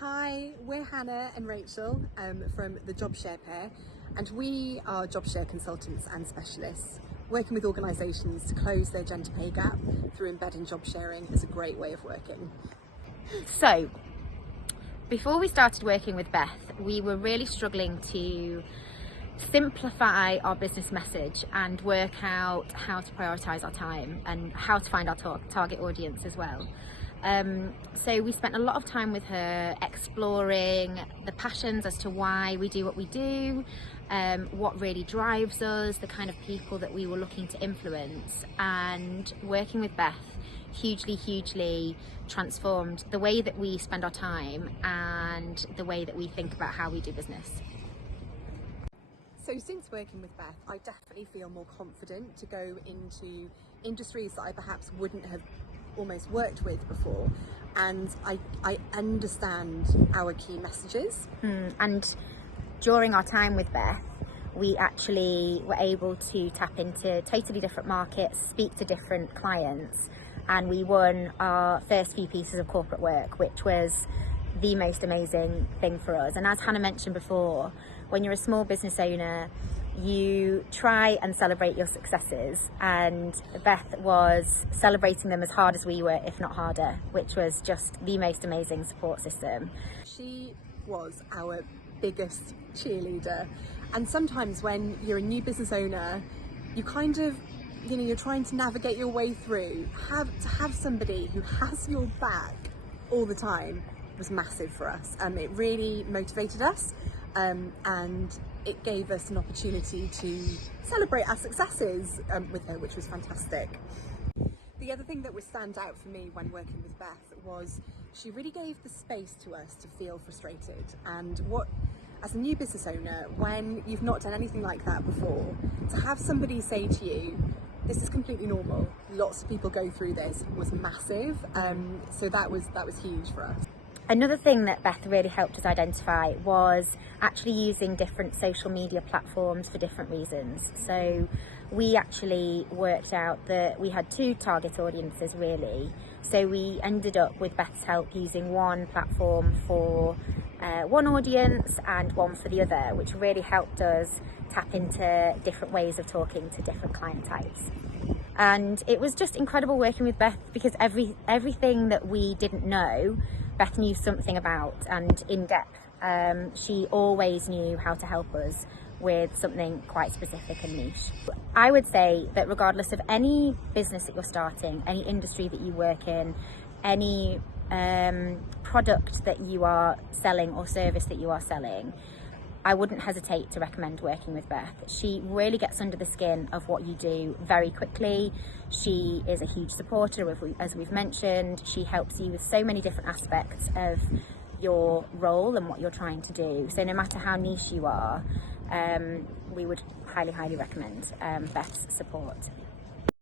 Hi, we're Hannah and Rachel from the Job Share pair, and we are job share consultants and specialists, working with organisations to close their gender pay gap through embedding job sharing as a great way of working. So, before we started working with Beth, we were really struggling to simplify our business message and work out how to prioritise our time and how to find our target audience as well. So we spent a lot of time with her exploring the passions as to why we do what we do, what really drives us, the kind of people that we were looking to influence, and working with Beth hugely transformed the way that we spend our time and the way that we think about how we do business. So since working with Beth, I definitely feel more confident to go into industries that I perhaps wouldn't have almost worked with before, and I understand our key messages. And during our time with Beth, we actually were able to tap into totally different markets, speak to different clients, and we won our first few pieces of corporate work, which was the most amazing thing for us. And as Hannah mentioned before, when you're a small business owner, you try and celebrate your successes, and Beth was celebrating them as hard as we were, if not harder, which was just the most amazing support system. She was our biggest cheerleader, and sometimes when you're a new business owner, you kind of, you're trying to navigate your way through. To have somebody who has your back all the time was massive for us. It really motivated us, and it gave us an opportunity to celebrate our successes with her, which was fantastic. The other thing that would stand out for me when working with Beth was she really gave the space to us to feel frustrated. And as a new business owner, when you've not done anything like that before, to have somebody say to you, this is completely normal, lots of people go through this, was massive. So that was huge for us. Another thing that Beth really helped us identify was actually using different social media platforms for different reasons. So we actually worked out that we had two target audiences really. So we ended up, with Beth's help, using one platform for one audience and one for the other, which really helped us tap into different ways of talking to different client types. And it was just incredible working with Beth, because everything that we didn't know, Beth knew something about, and in depth. She always knew how to help us with something quite specific and niche. I would say that regardless of any business that you're starting, any industry that you work in, any product that you are selling or service that you are selling, I wouldn't hesitate to recommend working with Beth. She really gets under the skin of what you do very quickly. She is a huge supporter, as we've mentioned. She helps you with so many different aspects of your role and what you're trying to do. So no matter how niche you are, we would highly recommend Beth's support.